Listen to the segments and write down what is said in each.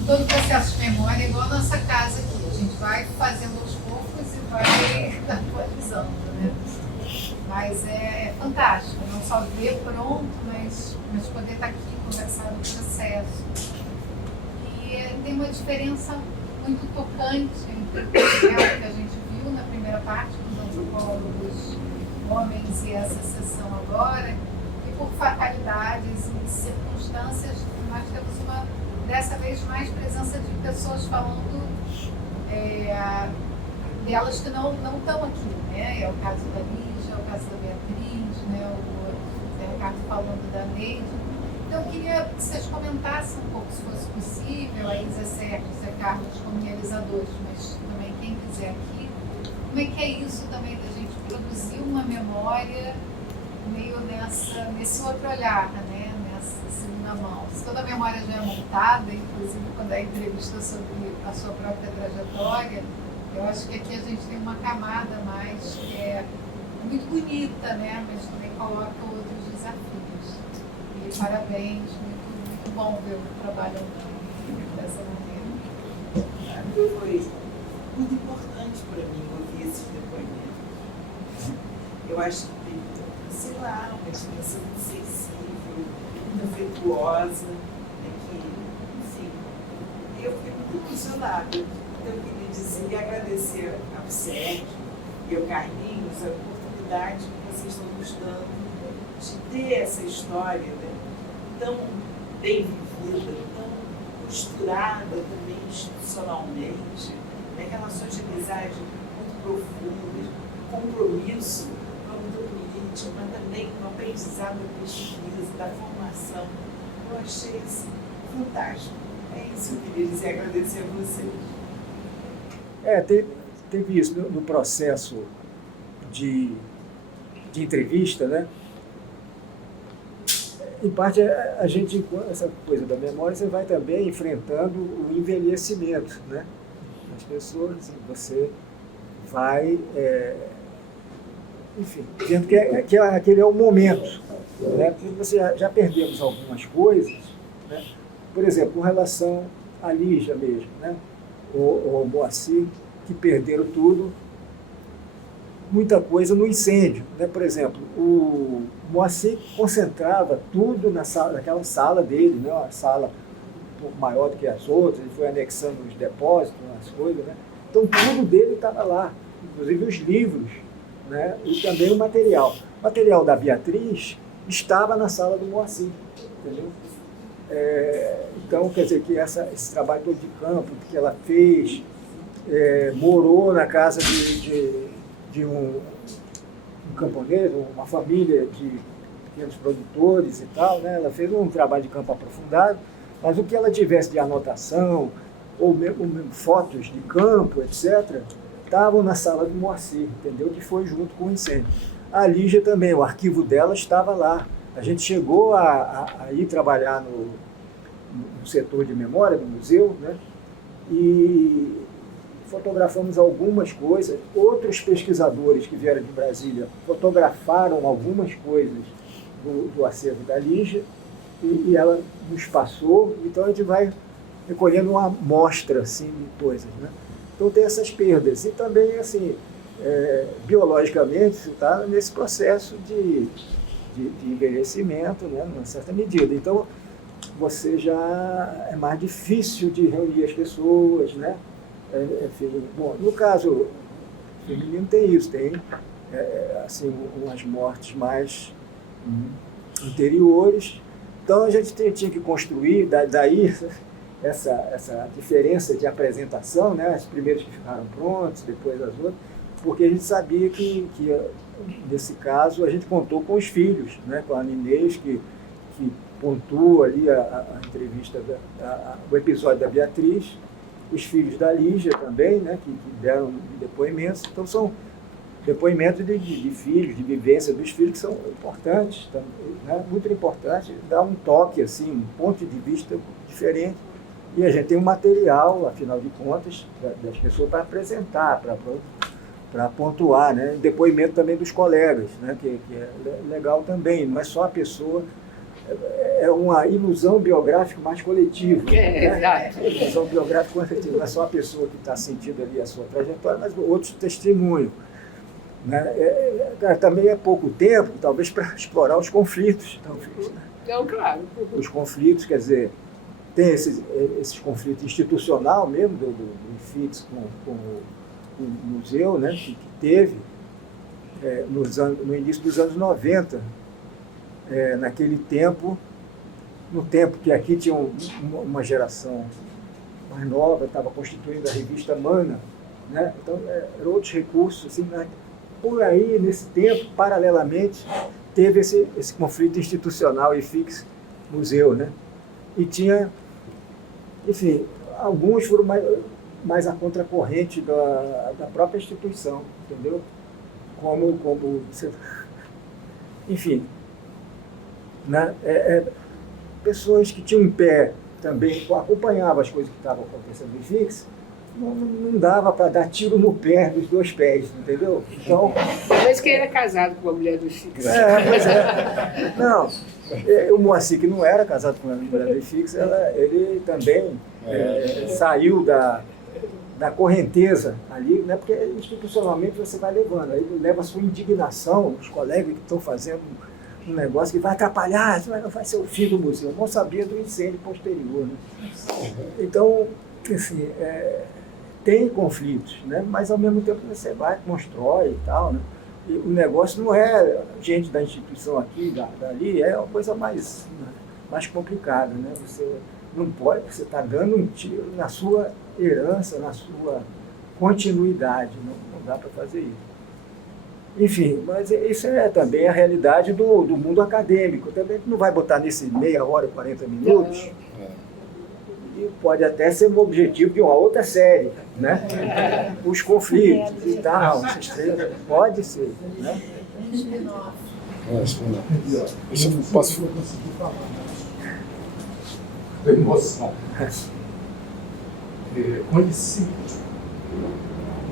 todo o processo de memória é igual a nossa casa aqui. A gente vai fazendo aos poucos e vai atualizando, né? Mas é fantástico, não só ver pronto, mas poder estar aqui conversar no processo. E tem uma diferença muito tocante entre o que a gente viu na primeira parte com os antropólogos homens e essa sessão agora, e por fatalidades e circunstâncias, nós temos dessa vez mais presença de pessoas falando delas que não estão aqui, né? É o caso da Lígia, é o caso da Beatriz, né? O Zé Ricardo falando da Neide. Então eu queria que vocês comentassem um pouco, se fosse possível, aí Zé Sérgio, Zé Carlos como realizadores, mas também quem quiser aqui, como é que é isso também da gente produzir uma memória meio nesse outro olhar, né? Nessa segunda mão. Se toda a memória já é montada, inclusive quando é entrevista sobre a sua própria trajetória, eu acho que aqui a gente tem uma camada mais que é muito bonita, né? Mas também coloca outros desafios. E parabéns, muito bom ver o trabalho dessa maneira. Foi muito importante para mim ouvir esses depoimentos. Eu acho que, sei lá, uma expressão muito sensível, muito afetuosa, que, enfim, eu fiquei muito emocionada. Então, eu queria dizer e agradecer ao Sérgio e ao Carlinhos a oportunidade que vocês estão nos dando de ter essa história, né, tão bem vivida, tão costurada também institucionalmente, né, relações de amizade muito profundas, compromisso com a luta política, mas também com o aprendizado da pesquisa, da formação. Eu achei assim, fantástico. É isso que eu queria dizer, agradecer a vocês. Teve isso no processo de entrevista, né? Em parte, a gente, essa coisa da memória, você vai também enfrentando o envelhecimento, né? As pessoas, você vai, enfim, vendo que aquele é o momento, né? Porque você já perdemos algumas coisas, né? Por exemplo, com relação à Lígia mesmo, né? O Moacir, que perderam tudo, muita coisa no incêndio, né? Por exemplo, o Moacir concentrava tudo naquela sala dele, né? Uma sala um pouco maior do que as outras, ele foi anexando os depósitos, as coisas, né? Então tudo dele estava lá, inclusive os livros, né? E também o material. O material da Beatriz estava na sala do Moacir, entendeu? Então, quer dizer que esse trabalho todo de campo que ela fez, morou na casa de um camponês, uma família de pequenos produtores e tal, né? Ela fez um trabalho de campo aprofundado, mas o que ela tivesse de anotação, ou mesmo fotos de campo, etc., estavam na sala do Moacir, entendeu? Que foi junto com o incêndio. A Lígia também, o arquivo dela estava lá. A gente chegou a ir trabalhar no setor de memória do museu, né? E fotografamos algumas coisas. Outros pesquisadores que vieram de Brasília fotografaram algumas coisas do acervo da Lígia e ela nos passou. Então a gente vai recolhendo uma amostra assim, de coisas, né? Então tem essas perdas. E também, assim, biologicamente, você está nesse processo de envelhecimento, né, numa certa medida. Então, você já é mais difícil de reunir as pessoas, né? Bom, no caso feminino tem isso, tem assim, umas mortes mais anteriores. Então, a gente tinha que construir, daí essa diferença de apresentação, né? As primeiras que ficaram prontas, depois as outras, porque a gente sabia que nesse caso, a gente contou com os filhos, né? Com a Inês, que pontua ali a entrevista, o episódio da Beatriz, os filhos da Lígia também, né? Que deram depoimentos. Então, são depoimentos de filhos, de vivência dos filhos, que são importantes, né? Muito importante, dá um toque, assim, um ponto de vista diferente. E a gente tem um material, afinal de contas, das pessoas para apresentar, para pontuar, né? Depoimento também dos colegas, né? Que é legal também, não é só a pessoa é uma ilusão biográfica mais coletiva. Exato. Ilusão biográfica coletiva. Não é só a pessoa que está sentindo ali a sua trajetória, mas outros testemunhos. Né? Também é pouco tempo, talvez, para explorar os conflitos. Talvez, né? Não, claro. Os conflitos, quer dizer, tem esses conflitos institucional mesmo, do IFIX com o museu, né, que teve no início dos anos 90, naquele tempo, no tempo que aqui tinha uma geração mais nova, estava constituindo a revista Mana, né, então eram outros recursos, assim, né, por aí, nesse tempo, paralelamente, teve esse conflito institucional IFIX-museu, né, e tinha, enfim, alguns foram mais a contracorrente da própria instituição, entendeu? Como enfim, né? Pessoas que tinham um pé também, acompanhavam as coisas que estavam acontecendo no IFIX, não dava para dar tiro no pé dos dois pés, entendeu? Então, Mas que era casado com a mulher do IFIX. Pois é. Não, o Moacir, que não era casado com a mulher do IFIX, ele também saiu da correnteza ali, né? Porque institucionalmente você vai levando, aí leva a sua indignação, os colegas que estão fazendo um negócio que vai atrapalhar, vai ser o fim do museu. Não sabia do incêndio posterior, né? Então, assim, tem conflitos, né? Mas ao mesmo tempo você vai, constrói e tal, né? E o negócio não é gente da instituição aqui, dali, é uma coisa mais complicada, né? Você não pode, você está dando um tiro na sua herança, na sua continuidade, não dá para fazer isso. Enfim, mas isso é também a realidade do mundo acadêmico, também não vai botar nesse meia hora, 40 minutos, e pode até ser um objetivo de uma outra série, né? Os conflitos e tal, pode ser, né? Isso eu posso conseguir falar, da emoção. Conheci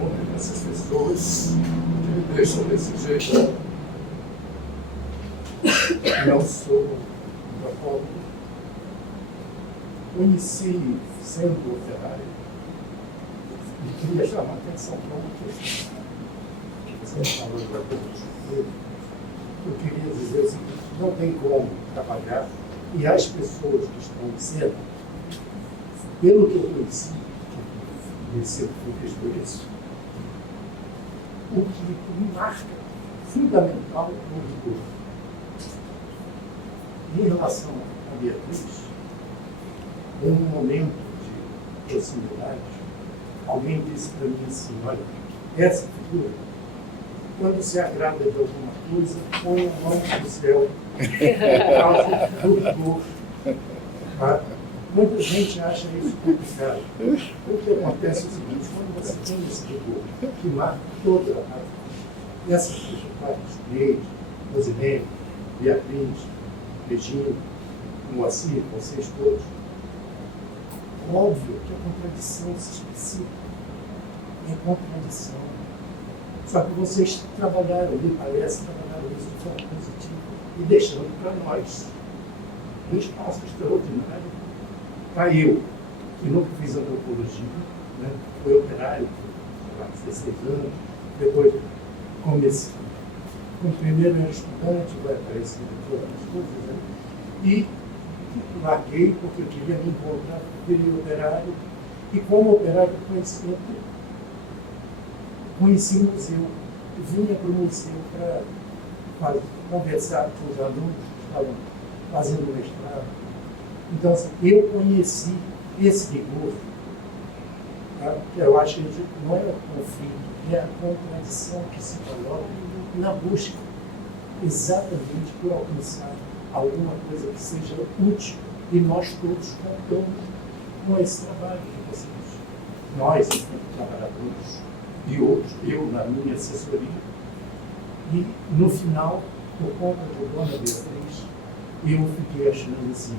uma dessas pessoas que me deixam desse jeito. Não sou antropólogo. Conheci sendo operário e queria chamar a atenção para uma questão que você falou da coisa. Eu queria dizer o seguinte: não tem como trabalhar, e as pessoas que estão em cena, pelo que eu conheci, desse isso, o que me marca fundamental é o rigor. Em relação a Beatriz, em um momento de proximidade, alguém disse para mim assim: olha, essa figura, quando se agrada de alguma coisa, põe a mão no céu, por causa do rigor. Tá? Muita gente acha isso complicado. O que acontece é o seguinte: quando você tem esse rigor que marca toda a arte, essas principais, Neide, Rosilene, Beatriz, Regina, Moacir, vocês todos, óbvio que a contradição se especifica. É contradição. Só que vocês trabalharam, me parece, trabalharam isso de forma positiva e deixando para nós um espaço extraordinário para eu, que nunca fiz antropologia, né? Fui operário por 16 anos, depois comecei, como primeiro era estudante, vai aparecendo todas as coisas, né? E larguei porque eu queria me encontrar, porque queria operário, e como operário conheci o museu, vinha para o museu para conversar com os alunos que estavam fazendo mestrado. Então, assim, eu conheci esse rigor, tá? Eu acho que não é o conflito, é a contradição que se coloca na busca exatamente por alcançar alguma coisa que seja útil, e nós todos contamos com esse trabalho de vocês. Nós, trabalhadores, e outros, eu na minha assessoria, e no final, por conta da dona Beatriz, eu fiquei achando assim: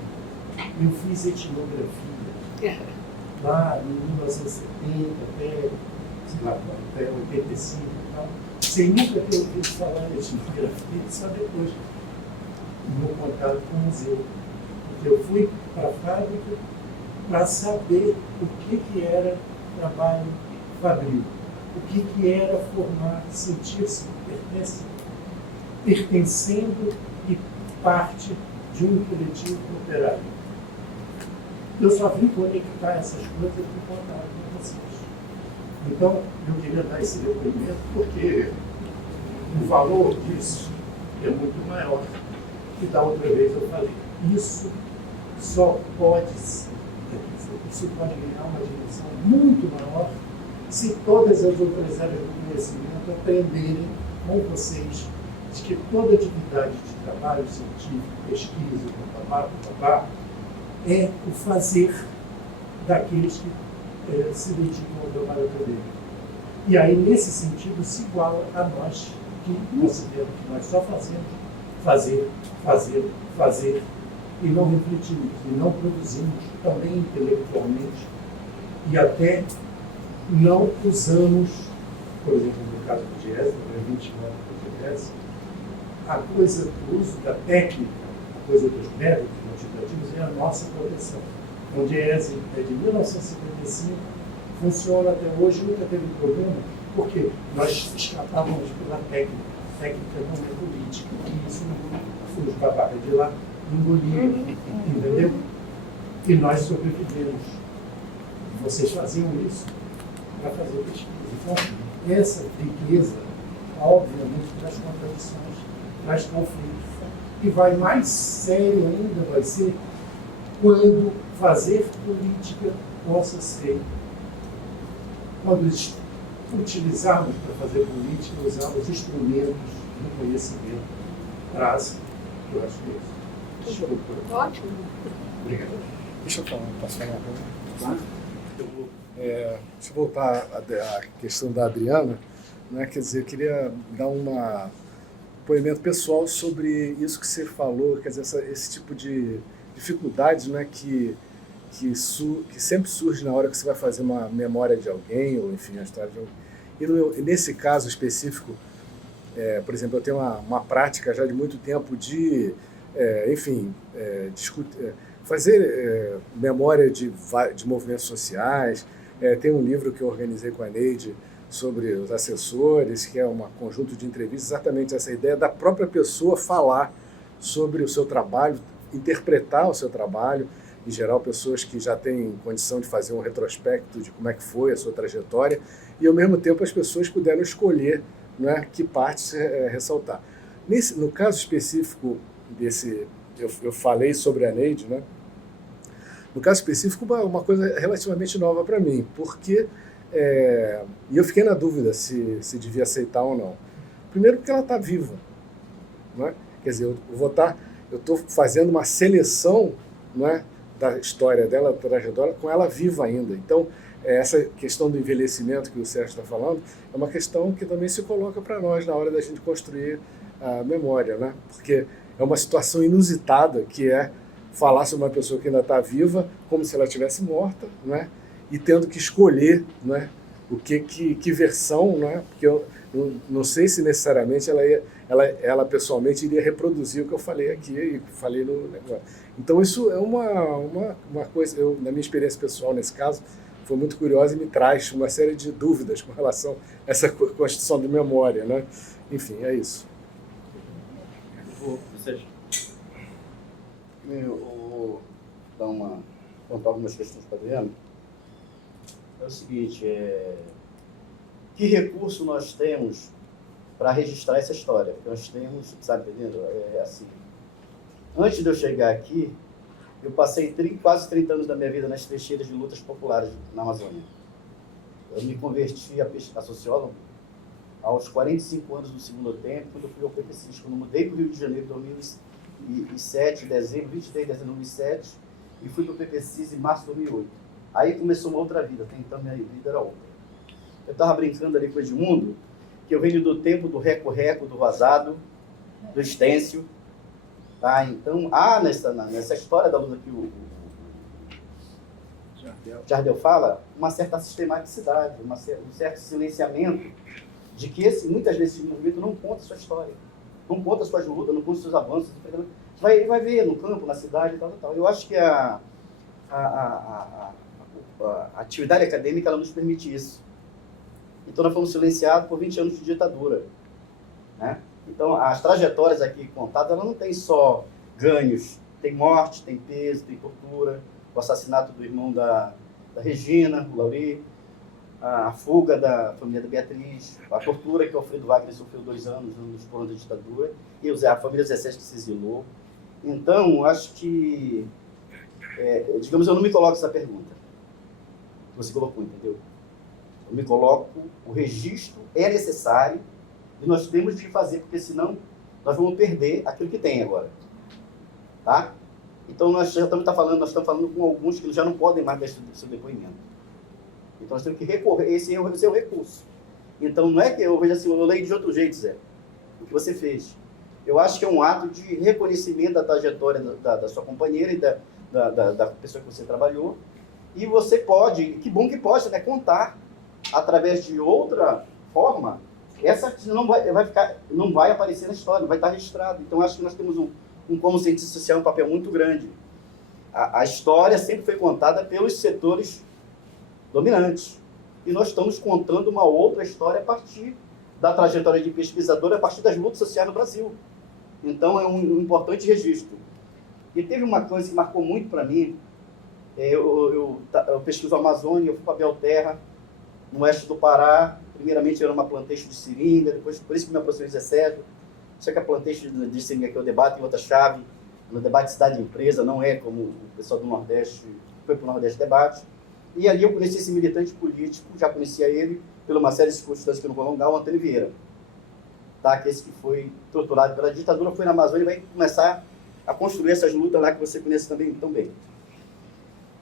eu fiz etnografia lá em 1970, até, sei lá, até 85 e tal, sem nunca ter ouvido falar de etnografia, só depois. no contato com o museu. Porque eu fui para a fábrica para saber o que era trabalho fabril, o que era formar, sentir-se pertencendo e parte de um coletivo operário. Eu só vim conectar essas coisas com contato com vocês. Então, eu queria dar esse depoimento porque o valor disso é muito maior. E da outra vez eu falei, isso pode ganhar uma dimensão muito maior se todas as outras áreas do conhecimento aprenderem com vocês de que toda atividade de trabalho científico, pesquisa, é o fazer daqueles que se dedicam ao trabalho acadêmico. E aí, nesse sentido, se iguala a nós, que consideramos que nós só fazemos fazer, e não refletimos, e não produzimos também intelectualmente, e até não usamos, por exemplo, no caso do GES, no 29 do GES, a coisa do uso da técnica, a coisa dos métodos quantitativos é a nossa proteção. O GES é de 1955, funciona até hoje, nunca teve problema, porque nós escapávamos pela técnica. A técnica não é política, e isso os babacas de lá engoliram, entendeu? E nós sobrevivemos. Vocês faziam isso para fazer pesquisa. Então, essa riqueza, obviamente, traz contradições, traz conflitos. E vai mais sério ainda, vai ser quando fazer política possa ser, quando utilizarmos para fazer política, usar os instrumentos do conhecimento, traz, eu acho que é isso. Deixa eu ver. Ótimo. Obrigado. Deixa eu falar, posso falar uma coisa? Se voltar à questão da Adriana, né, quer dizer, eu queria dar um depoimento pessoal sobre isso que você falou, quer dizer, esse tipo de dificuldades, né, que sempre surge na hora que você vai fazer uma memória de alguém, ou enfim, a história de alguém. E nesse caso específico, por exemplo, eu tenho uma prática já de muito tempo de, fazer memória de movimentos sociais. Tem um livro que eu organizei com a Neide sobre os assessores, que é um conjunto de entrevistas, exatamente essa ideia da própria pessoa falar sobre o seu trabalho, interpretar o seu trabalho, em geral pessoas que já têm condição de fazer um retrospecto de como é que foi a sua trajetória, e ao mesmo tempo as pessoas puderam escolher, né, que partes ressaltar. No caso específico desse, eu falei sobre a Neide, né? No caso específico, uma coisa relativamente nova para mim, porque e eu fiquei na dúvida se devia aceitar ou não. Primeiro porque ela está viva, né? Quer dizer, eu estou fazendo uma seleção, né, da história dela, da trajetória, com ela viva ainda. Então, essa questão do envelhecimento que o Sérgio está falando é uma questão que também se coloca para nós na hora da gente construir a memória, né? Porque é uma situação inusitada, que é falar sobre uma pessoa que ainda está viva como se ela estivesse morta, né? E tendo que escolher, né, que versão, né? Porque eu não sei se necessariamente ela pessoalmente iria reproduzir o que eu falei aqui e falei no negócio. Então isso é uma coisa, na minha experiência pessoal nesse caso, foi muito curiosa e me traz uma série de dúvidas com relação a essa constituição de memória, né? Enfim, é isso. Eu vou contar algumas questões para a Adriana. É o seguinte, que recurso nós temos para registrar essa história? Porque nós temos, sabe, entendendo? É assim. Antes de eu chegar aqui, eu passei quase 30 anos da minha vida nas trincheiras de lutas populares na Amazônia. Eu me converti a sociólogo aos 45 anos do segundo tempo, quando eu fui ao PPCIS, quando eu mudei para o Rio de Janeiro em 2007, 23 de dezembro de 2007, e fui para o PPCIS em março de 2008. Aí começou uma outra vida, até então minha vida era outra. Eu estava brincando ali com o Edmundo, que eu venho do tempo do reco-reco, do vazado, do estêncil. Tá? Então, nessa história da luta que o Jardel fala, uma certa sistematicidade, um certo silenciamento de que muitas vezes esse movimento não conta a sua história, não conta as suas lutas, não conta os seus avanços. vai ver no campo, na cidade e tal, tal. Eu acho que a atividade acadêmica ela nos permite isso. Então, nós fomos silenciados por 20 anos de ditadura, né? Então, as trajetórias aqui contadas, ela não tem só ganhos, tem morte, tem peso, tem tortura, o assassinato do irmão da Regina, o Lauri, a fuga da família da Beatriz, a tortura que o Alfredo Wagner sofreu 2 anos nos planos da ditadura, e a família Zé Sérgio que se exilou. Então, acho que, digamos, eu não me coloco essa pergunta. Você colocou, entendeu? Eu me coloco, o registro é necessário e nós temos que fazer, porque senão nós vamos perder aquilo que tem agora. Tá? Então, nós já estamos falando com alguns que já não podem mais dar seu depoimento. Então, nós temos que recorrer, esse é o recurso. Então, não é que eu veja assim, eu leio de outro jeito, Zé, o que você fez. Eu acho que é um ato de reconhecimento da trajetória da sua companheira e da pessoa que você trabalhou. E você pode, que bom que pode, né, contar através de outra forma. Essa não vai aparecer na história, não vai estar registrado. Então, acho que nós temos como cientista social, um papel muito grande. A história sempre foi contada pelos setores dominantes. E nós estamos contando uma outra história a partir da trajetória de pesquisador, a partir das lutas sociais no Brasil. Então, é um importante registro. E teve uma coisa que marcou muito para mim. Eu pesquiso a Amazônia, eu fui para Belterra, no oeste do Pará. Primeiramente era uma plantation de seringa, depois, por isso que me aproximei de Zé Sérgio. Só que a plantation de seringa que eu debato em outra chave, no debate cidade e empresa, não é como o pessoal do Nordeste foi para o Nordeste debate. E ali eu conheci esse militante político, já conhecia ele, por uma série de circunstâncias que eu não vou alongar, o Antônio Vieira. Tá? Que esse que foi torturado pela ditadura, foi na Amazônia e vai começar a construir essas lutas lá que você conhece também tão bem.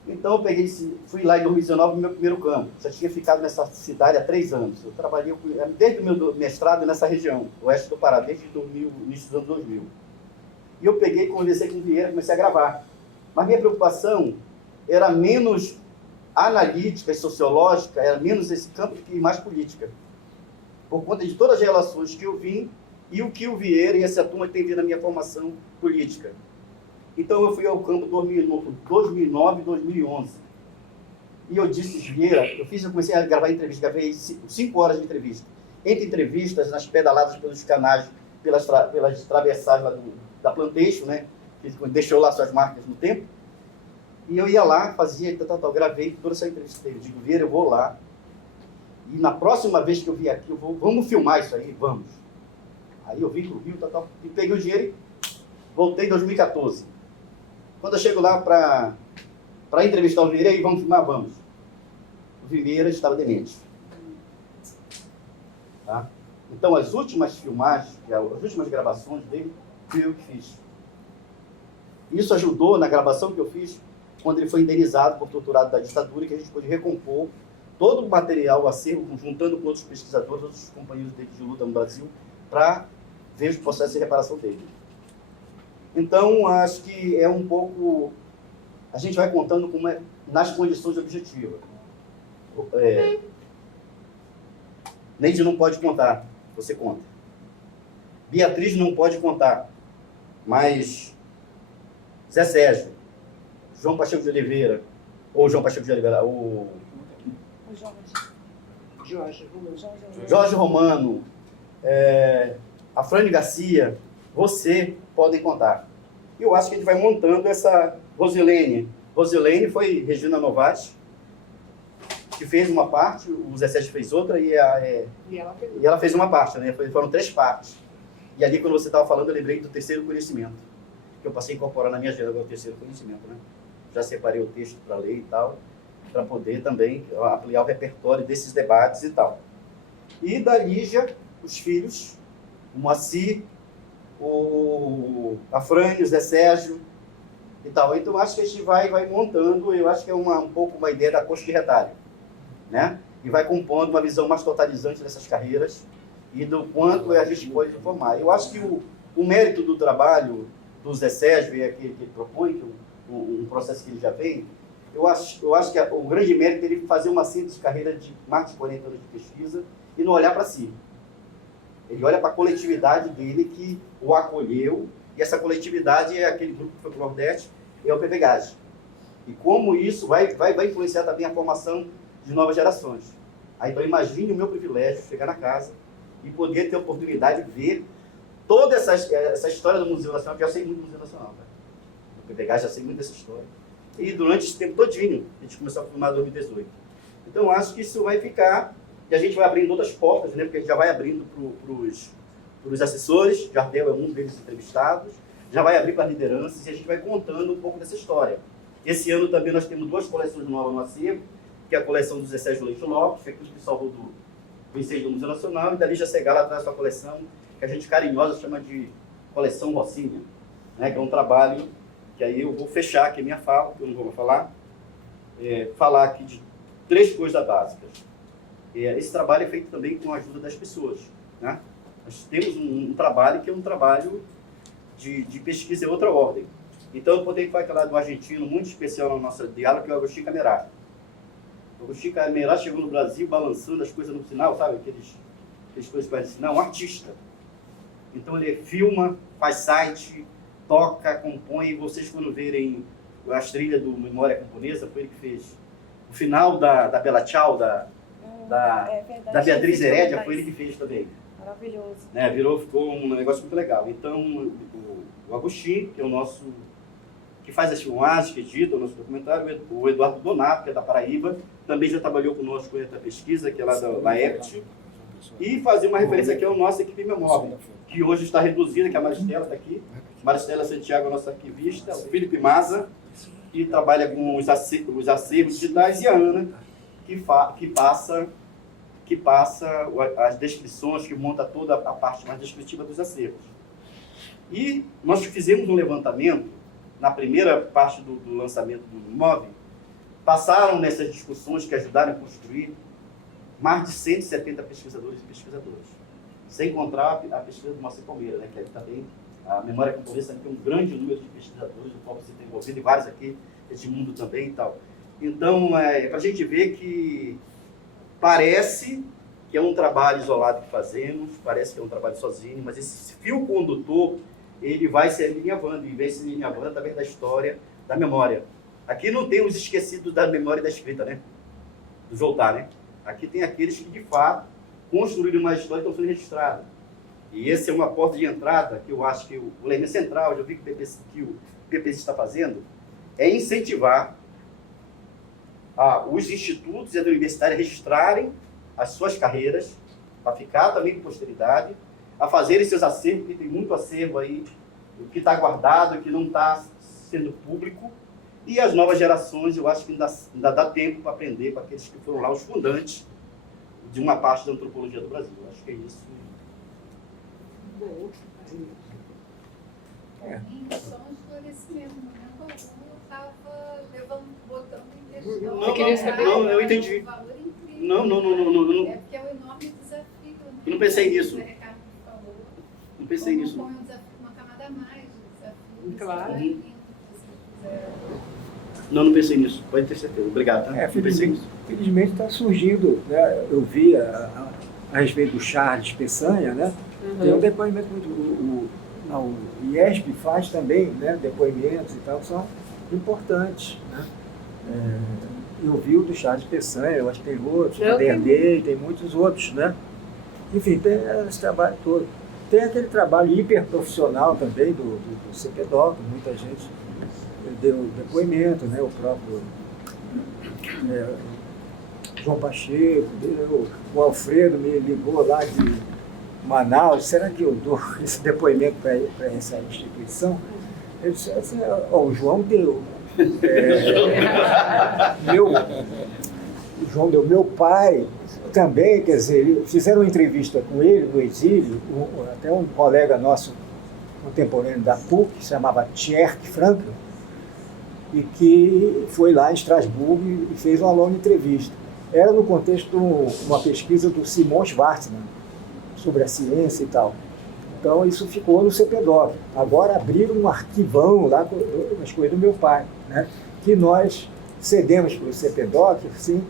Então eu fui lá em 2019 no meu primeiro campo. Já tinha ficado nessa cidade há 3 anos. Eu trabalhei desde o meu mestrado nessa região, oeste do Pará, desde início dos anos 2000. E eu peguei, conversei com o Vieira, comecei a gravar. Mas minha preocupação era menos analítica e sociológica, era menos esse campo e mais política. Por conta de todas as relações que eu vim e o que o Vieira e essa turma tem vindo na minha formação política. Então, eu fui ao campo 2009 e 2011. E eu disse, Vieira, eu comecei a gravar entrevista, gravei 5 horas de entrevista. Entre entrevistas, nas pedaladas pelos canais, pelas travessagens lá da plantation, né, que deixou lá suas marcas no tempo. E eu ia lá, fazia, gravei toda essa entrevista dele. Eu digo, Vieira, eu vou lá. E na próxima vez que eu vier aqui, vamos filmar isso aí, vamos. Aí eu vim pro Rio, e peguei o dinheiro e voltei em 2014. Quando eu chego lá para entrevistar o Vieira, e vamos filmar, vamos. O Vieira estava demente. Tá? Então, as últimas filmagens, as últimas gravações dele, fui eu que fiz. Isso ajudou na gravação que eu fiz, quando ele foi indenizado por torturado da ditadura, que a gente pôde recompor todo o material, o acervo, juntando com outros pesquisadores, outros companheiros dele de luta no Brasil, para ver o processo de reparação dele. Então, acho que é um pouco... A gente vai contando como é nas condições objetivas. Neide não pode contar, você conta. Beatriz não pode contar, mas Zé Sérgio, João Pacheco de Oliveira, Jorge Romano, a Frane Garcia, você podem contar. E eu acho que a gente vai montando essa Rosilene. Rosilene foi Regina Novatti, que fez uma parte, o Zé Sérgio fez outra e ela fez uma parte, né? Foram 3 partes. E ali, quando você estava falando, eu lembrei do terceiro conhecimento, que eu passei a incorporar na minha agenda, agora o terceiro conhecimento, né? Já separei o texto para ler e tal, para poder também ampliar o repertório desses debates e tal. E da Lígia, os filhos, o Moacir, a Frane, o Zé Sérgio e tal. Então, acho que a gente vai montando, eu acho que é um pouco uma ideia da coxa de retalho, né? E vai compondo uma visão mais totalizante dessas carreiras e do quanto a gente pode formar. Eu acho que o mérito do trabalho do Zé Sérgio, e aquele que ele propõe, que um processo que ele já veio, eu acho que o grande mérito é ele fazer uma síntese de carreira de mais de 40 anos de pesquisa e não olhar para si. Ele olha para a coletividade dele que o acolheu E essa coletividade é aquele grupo que foi para o Nordeste, é o PPGAS. E como isso vai influenciar também a formação de novas gerações. Aí, então, imagine o meu privilégio de chegar na casa e poder ter a oportunidade de ver toda essa história do Museu Nacional, que eu já sei muito do Museu Nacional. Tá? O PPGAS já sei muito dessa história. E durante esse tempo todinho, a gente começou a filmar em 2018. Então, acho que isso vai ficar, e a gente vai abrindo outras portas, né? Porque a gente já vai abrindo para os assessores, Jardel é um deles entrevistados, já vai abrir para lideranças, e a gente vai contando um pouco dessa história. Esse ano também nós temos 2 coleções novas no acervo, que é a coleção do Zé Sérgio Leite Lopes, que é aquilo que salvou do ensejo do Museu Nacional, e da Lígia Segala traz sua coleção, que a gente carinhosa chama de coleção Rocinha, né? Que é um trabalho que aí eu vou fechar aqui a minha fala, que eu não vou falar, falar aqui de 3 coisas básicas. Esse trabalho é feito também com a ajuda das pessoas, né? Nós temos um trabalho que é um trabalho de pesquisa em outra ordem. Então, eu poderia falar de um argentino muito especial no nosso diálogo, que é o Agostinho Camerá. O Agostinho Camerá chegou no Brasil balançando as coisas no sinal, sabe? Aquelas coisas que faz no sinal, um artista. Então, ele filma, faz site, toca, compõe, e vocês quando verem as trilhas do Memória Camponesa, foi ele que fez. O final da Bela Tchau, da Beatriz Herédia, foi ele que fez também. Maravilhoso. Né? Ficou um negócio muito legal. Então, o Agostinho, que é o nosso, que faz as filmagens, que edita o nosso documentário, o Eduardo Donato, que é da Paraíba, também já trabalhou conosco com a pesquisa, que é lá da EPT, e fazer uma referência aqui à nossa equipe memória, que hoje está reduzida, que a Maristela está aqui, Maristela Santiago, a nossa arquivista, o Felipe Maza, que trabalha com os acervos digitais, e a Ana, que passa as descrições, que monta toda a parte mais descritiva dos acervos. E nós fizemos um levantamento, na primeira parte do lançamento do imóvel, passaram nessas discussões que ajudaram a construir mais de 170 pesquisadores e pesquisadoras, sem contar a pesquisa do Marcelo Palmeira, né, que é também a Memória Camponesa, tem um grande número de pesquisadores, do qual você tem envolvido, e vários aqui, Edmundo também e tal. Então, para a gente ver que parece que é um trabalho isolado que fazemos, parece que é um trabalho sozinho, mas esse fio condutor, ele vai se alinhavando, e vem se alinhavando através da história, da memória. Aqui não tem os esquecidos da memória e da escrita, né? Do Joltar, né? Aqui tem aqueles que, de fato, construíram uma história e estão sendo registrados. E essa é uma porta de entrada que eu acho que o elemento central, eu vi que o PPC está fazendo, é incentivar os institutos e as universidades a registrarem as suas carreiras, para ficar também com posteridade, a fazerem seus acervos, que tem muito acervo aí, que está guardado, que não está sendo público, e as novas gerações, eu acho que ainda dá tempo para aprender com aqueles que foram lá os fundantes de uma parte da antropologia do Brasil. Eu acho que é isso. Só um esclarecimento, no momento algum eu estava botando em questão. Não, eu entendi. Um valor incrível. Não. É porque é um enorme desafio. Eu não pensei nisso. O Ricardo falou. Não pensei nisso. Põe um desafio, uma camada a mais de desafio. Claro. Não pensei nisso. Pode ter certeza. Obrigado. Tá? Não pensei nisso. Felizmente está surgindo, né? Eu vi a respeito do Charles Peçanha, né? Tem um depoimento muito... O IESP faz também, né? Depoimentos e tal, que são importantes, né? Eu vi o do Charles Peçanha, eu acho que tem outros, o Dendê, tem muitos outros, né? Enfim, tem esse trabalho todo. Tem aquele trabalho hiperprofissional também do CPDOC, muita gente deu depoimento, né? O próprio João Pacheco, o Alfredo me ligou lá de Manaus, será que eu dou esse depoimento para essa instituição? Ele disse assim, o João deu. O João deu. Meu pai também, quer dizer, fizeram uma entrevista com ele no exílio, até um colega nosso contemporâneo da PUC, que se chamava Tjerk Franklin, e que foi lá em Estrasburgo e fez uma longa entrevista. Era no contexto de uma pesquisa do Simon Schwarzman, sobre a ciência e tal. Então, isso ficou no CPDOC. Agora abriram um arquivão lá com as coisas do meu pai, né? Que nós cedemos para o CPDOC, sim,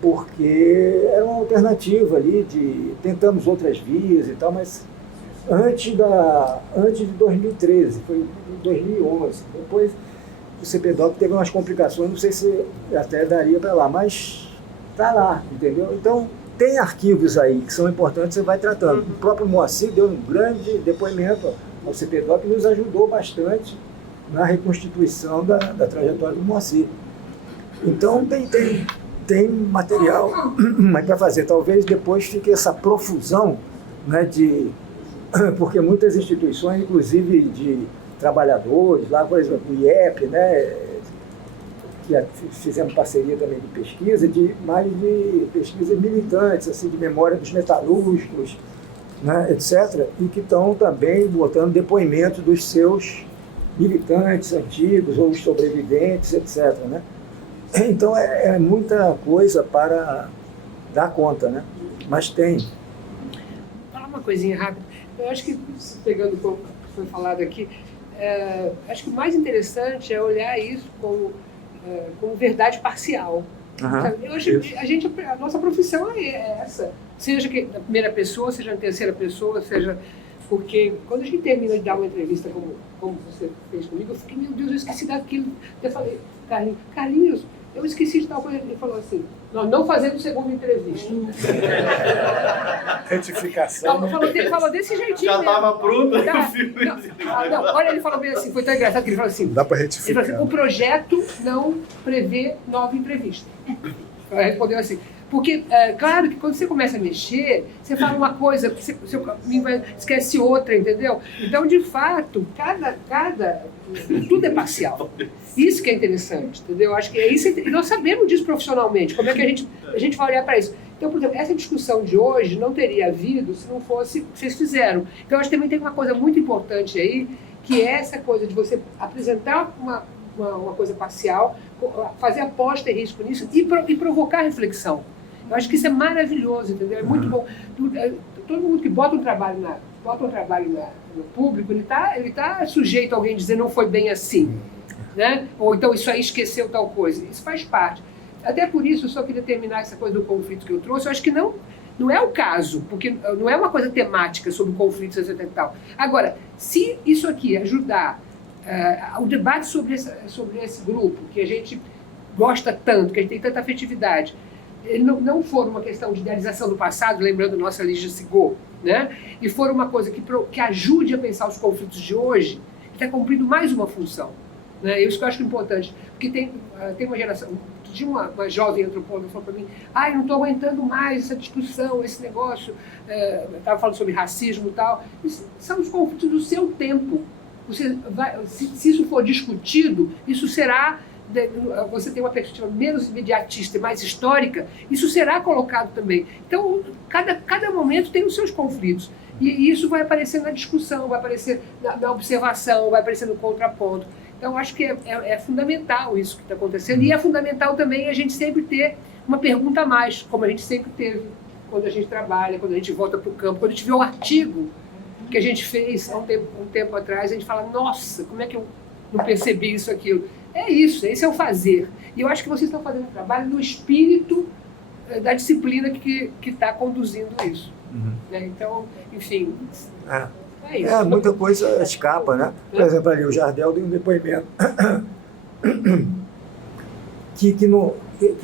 porque era uma alternativa ali, tentamos outras vias e tal, mas antes de 2013, foi em 2011. Depois o CPDOC teve umas complicações, não sei se até daria para lá, mas está lá, entendeu? Então, tem arquivos aí que são importantes, você vai tratando. O próprio Moacir deu um grande depoimento ao CPDOC que nos ajudou bastante na reconstituição da trajetória do Moacir. Então, tem material para fazer. Talvez depois fique essa profusão, né, porque muitas instituições, inclusive de trabalhadores, lá, por exemplo, o IEP, né, que fizemos parceria também de pesquisa, mais de pesquisas militantes, assim, de memória dos metalúrgicos, né, etc., e que estão também botando depoimentos dos seus militantes antigos ou os sobreviventes, etc., né? Então é muita coisa para dar conta, né? Mas tem. Falar uma coisinha rápida. Eu acho que, pegando um pouco o que foi falado aqui, acho que o mais interessante é olhar isso como verdade parcial. Uhum. Eu acho que a nossa profissão é essa. Seja que na primeira pessoa, seja na terceira pessoa, seja... Porque quando a gente termina de dar uma entrevista como você fez comigo, eu fiquei, meu Deus, eu esqueci daquilo. Eu falei, Carlinhos, eu esqueci de tal coisa. Ele falou assim, nós não fazemos segunda entrevista. Retificação. Ele falou desse jeitinho. Já estava pronto. Olha, ele falou bem assim, foi tão engraçado que ele falou assim. Dá para Ele retificar. falou assim, o projeto não prevê nova entrevista. Ela respondeu assim, porque, claro que quando você começa a mexer, você fala uma coisa, seu caminho esquece outra, entendeu? Então, de fato, tudo é parcial. Isso que é interessante, entendeu? Acho que é isso, e nós sabemos disso profissionalmente, como é que a gente vai olhar para isso. Então, por exemplo, essa discussão de hoje não teria havido se não fosse o que vocês fizeram. Então, acho que também tem uma coisa muito importante aí, que é essa coisa de você apresentar uma coisa parcial, fazer aposta e risco nisso e provocar reflexão. Eu acho que isso é maravilhoso, entendeu? É muito bom. Todo mundo que bota um trabalho no público, ele tá sujeito a alguém dizer não foi bem assim, né? Ou então isso aí esqueceu tal coisa. Isso faz parte. Até por isso, eu só queria terminar essa coisa do conflito que eu trouxe. Eu acho que não é o caso, porque não é uma coisa temática sobre conflitos e tal. Agora, se isso aqui ajudar o debate sobre esse grupo, que a gente gosta tanto, que a gente tem tanta afetividade, não for uma questão de idealização do passado, lembrando nossa Lígia Sigot, né? E for uma coisa que ajude a pensar os conflitos de hoje, que está cumprindo mais uma função. Né? Isso que eu acho importante, porque tem uma geração... De uma jovem antropóloga falou para mim, eu não estou aguentando mais essa discussão, esse negócio, estava falando sobre racismo e tal. Isso são os conflitos do seu tempo. Se isso for discutido, isso será... Você tem uma perspectiva menos imediatista e mais histórica, isso será colocado também. Então, cada momento tem os seus conflitos. E isso vai aparecer na discussão, vai aparecer na observação, vai aparecer no contraponto. Então, acho que é fundamental isso que está acontecendo. E é fundamental também a gente sempre ter uma pergunta a mais, como a gente sempre teve quando a gente trabalha, quando a gente volta para o campo. Quando a gente vê um artigo que a gente fez há um tempo atrás, a gente fala, nossa, como é que eu não percebi isso, aquilo? É isso, esse é o fazer. E eu acho que vocês estão fazendo trabalho no espírito da disciplina que está conduzindo isso. Uhum. Né? Então, enfim... É isso. Muita coisa escapa, né? Por exemplo, ali o Jardel deu um depoimento que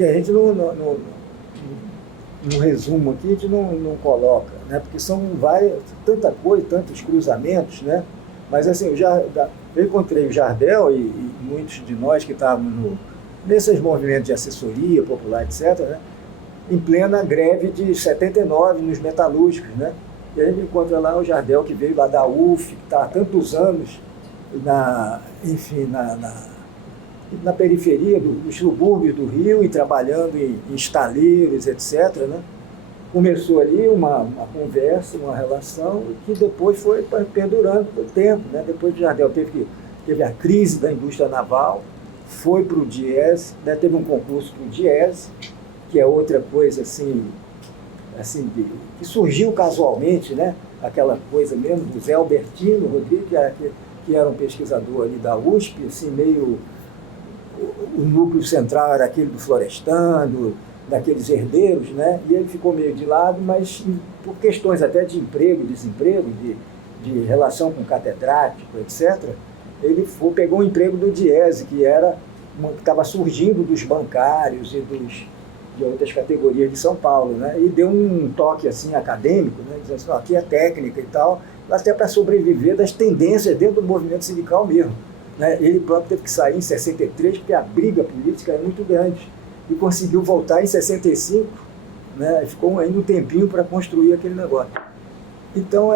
a gente no resumo aqui a gente não coloca, né? Porque são tanta coisa, tantos cruzamentos, né? Mas assim, eu encontrei o Jardel e muitos de nós que estavam nesses movimentos de assessoria popular, etc., né? Em plena greve de 79 nos metalúrgicos, né? E aí a gente encontra lá o Jardel, que veio lá da UF, que está há tantos anos na periferia dos subúrbios do Rio e trabalhando em estaleiros, etc., né? Começou ali uma conversa, uma relação, que depois foi perdurando por tempo, né? Depois o Jardel teve a crise da indústria naval, foi para o DIES, né? Teve um concurso para o DIES, que é outra coisa assim que surgiu casualmente, né? Aquela coisa mesmo do Zé Albertino Rodrigues, que era um pesquisador ali da USP, assim, meio... O núcleo central era aquele do Florestan, daqueles herdeiros, né? E ele ficou meio de lado, mas por questões até de emprego, desemprego, de relação com catedrático, etc., ele pegou um emprego do Diese, que estava surgindo dos bancários e de outras categorias de São Paulo, né? E deu um toque assim, acadêmico, né? Dizendo assim, aqui é técnica e tal, até para sobreviver das tendências dentro do movimento sindical mesmo, né? Ele próprio teve que sair em 63, porque a briga política é muito grande, e conseguiu voltar em 65, né? Ficou ainda um tempinho para construir aquele negócio. Então,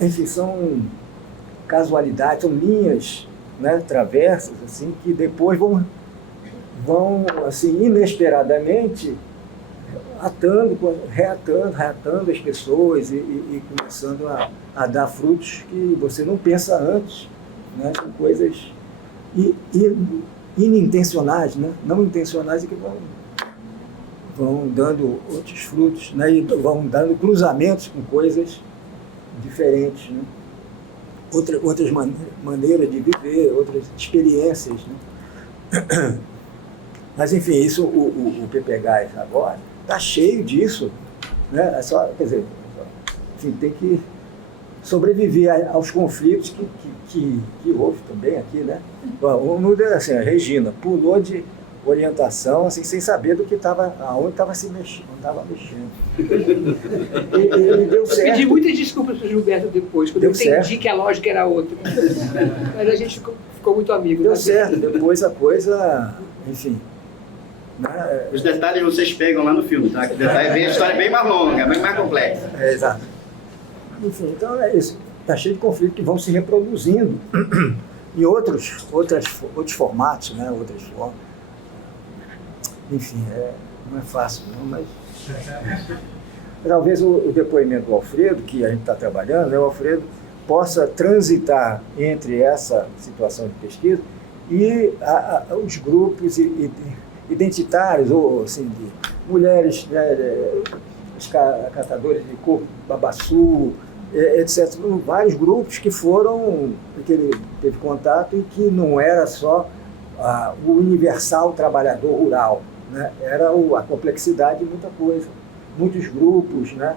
enfim, são casualidades, são linhas, né, travessas, assim, que depois vão assim, inesperadamente reatando as pessoas e começando a dar frutos que você não pensa antes, né? São coisas inintencionais, né? Não intencionais, e que vão dando outros frutos, né? E vão dando cruzamentos com coisas diferentes, né? Outras maneiras de viver, outras experiências, né? Mas, enfim, isso, o PPGás agora está cheio disso, né? É só, quer dizer, enfim, tem que sobreviver aos conflitos que houve também aqui, né? Vamos dizer assim, a Regina pulou de orientação, assim, sem saber do que aonde estava se mexendo, não estava mexendo. E deu certo. Eu pedi muitas desculpas para o Gilberto depois, quando eu entendi que a lógica era outra. Mas a gente ficou muito amigo. Deu certo, depois a coisa, enfim. Né? Os detalhes vocês pegam lá no filme, tá? Que detalhe é a história bem mais longa, bem mais complexa. Exato. Enfim, então é isso. Está cheio de conflitos que vão se reproduzindo em outros formatos, né? Outras formas. Enfim, não é fácil, não, mas talvez o depoimento do Alfredo, que a gente está trabalhando, né, o Alfredo possa transitar entre essa situação de pesquisa e os grupos identitários, ou assim, de mulheres, né, os catadores de coco, babaçu, etc. Vários grupos que ele teve contato e que não era só o universal trabalhador rural, né? Era a complexidade de muita coisa. Muitos grupos, né,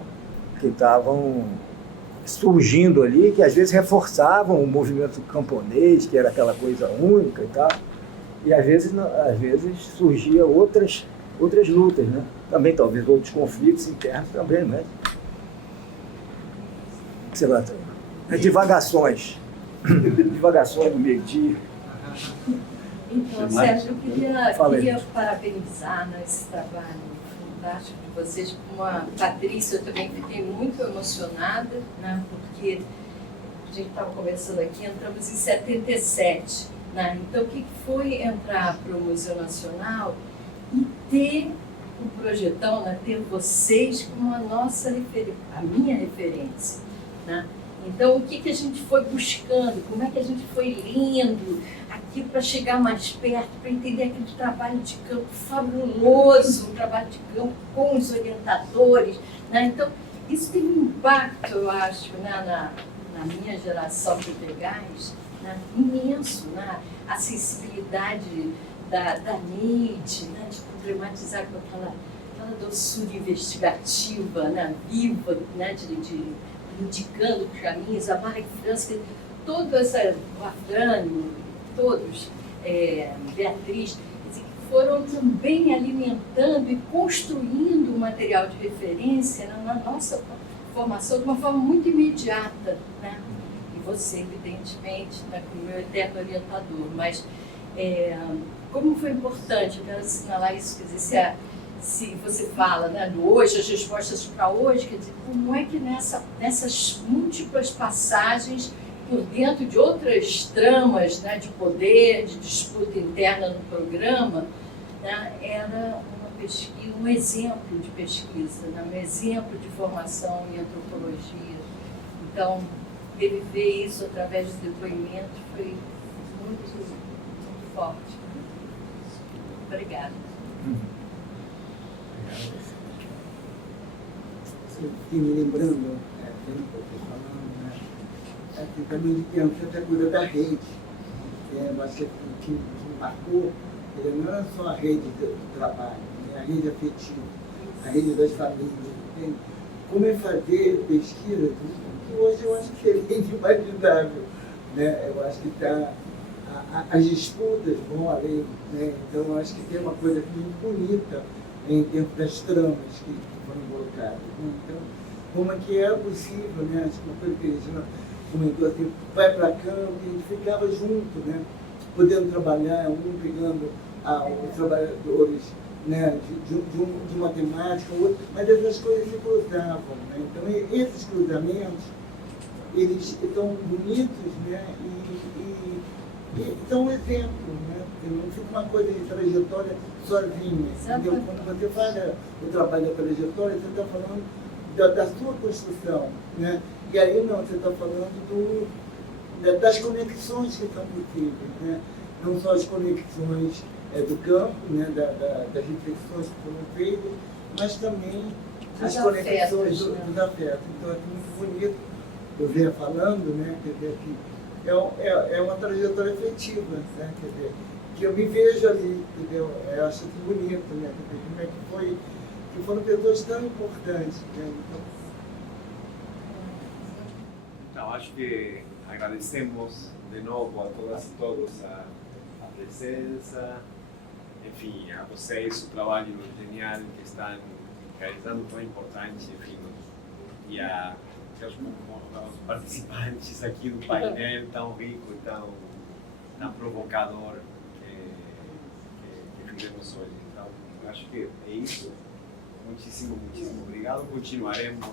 que estavam surgindo ali, que às vezes reforçavam o movimento camponês, que era aquela coisa única e tal, e às vezes surgia outras lutas, né? Também talvez outros conflitos internos também, né? Sei lá, divagações do meio-dia. Então, Sérgio, eu queria parabenizar esse trabalho fantástico de vocês. Com a Patrícia, eu também fiquei muito emocionada, né, porque a gente estava conversando aqui, entramos em 77. Né? Então, o que foi entrar para o Museu Nacional e ter o projetão, né, ter vocês como a minha referência. Né? Então, o que a gente foi buscando, como é que a gente foi lendo aquilo para chegar mais perto, para entender aquele trabalho de campo fabuloso, um trabalho de campo com os orientadores. Né? Então, isso teve um impacto, eu acho, né, na minha geração de PPGás, né, imenso. Né? A sensibilidade da Neide, né, de problematizar com aquela doçura investigativa, né, viva, né, de indicando caminhos, a Marie France, toda essa, o Afrânio, todos, Beatriz, foram também alimentando e construindo o material de referência na nossa formação de uma forma muito imediata, né? E você, evidentemente, né, como meu eterno orientador, mas como foi importante, eu quero assinalar isso, quer dizer, se você fala, né, do hoje, as respostas para hoje, quer dizer, como é que nessas múltiplas passagens, por dentro de outras tramas, né, de poder, de disputa interna no programa, né, era uma pesquisa, um exemplo de pesquisa, né, um exemplo de formação em antropologia. Então, viver isso através do depoimento foi muito forte. Obrigada. Fiquei me lembrando, tempo que eu estou falando, né? Aqui também de que é outra coisa da rede, que me marcou, não é só a rede do trabalho, é a rede afetiva, a rede das famílias, entende? como é fazer pesquisa, que hoje eu acho que seria inimaginável, né? Eu acho que as disputas vão além, né? Então eu acho que tem uma coisa muito bonita em termos das tramas que foram colocadas, né? Então, como é que é possível, né? Acho que uma coisa que a gente comentou assim, vai para campo e a gente ficava junto, né? Podendo trabalhar, um pegando os trabalhadores, né, de matemática, outro, mas essas coisas se cruzavam, né? Então esses cruzamentos, eles estão bonitos, né? E são um exemplo, né? Porque não fica uma coisa de trajetória sozinha. Então, quando você faz o trabalho da trajetória, você está falando da sua construção, né? E aí não, você está falando das conexões que são possíveis, né? Não só as conexões do campo, né? Das reflexões que foram feitas, mas também as conexões dos afetos. Então é muito bonito eu ver falando, né? Quer dizer, que é uma trajetória efetiva, né? Quer dizer, que eu me vejo ali, entendeu? Eu acho que bonito, né? Quer dizer, como é que foram pessoas tão importantes, né? Então, acho que agradecemos de novo a todas e todos a presença, enfim, a vocês o trabalho genial que estão realizando, tão importante, enfim, e a os participantes aqui do painel tão rico e tão provocador que fizemos hoje. Então, acho que é isso. Muitíssimo obrigado. Continuaremos